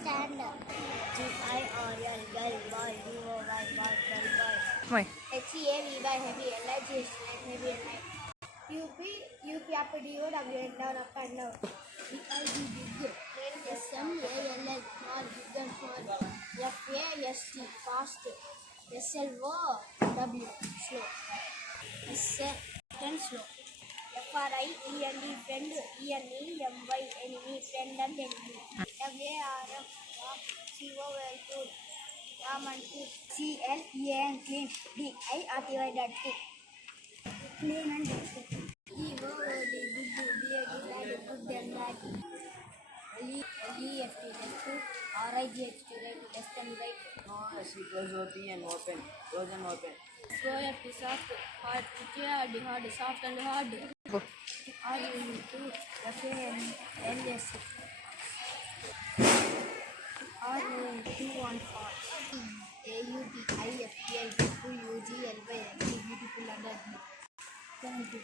stand. GIRL, girl, boy, BOY, boy, girl, boy. Why? HEAVY, heavy, LIG, heavy, and light. UP, up, DO, W, and down, up and down. BIG, big. SMALL, small, big and small. FAST, fast. SLO, W, slow. SN, slow. FRIEND, friend. ENEMY, enemy, friend and enemy. WARF, COL, good. Ram and good. CLEAN, clean. DIRTY, dirty. Clean and dirty. EOD, good, bad, good and bad. LEFT, left. RIGHT, right, left and right. S equals OP and open. Close and open. SOFT, soft, hard, hard, soft and hard. Go. RU2, FANLS. RU2 on fast. AUT, IFPL, beautiful, UGLY, beautiful under. Thank you.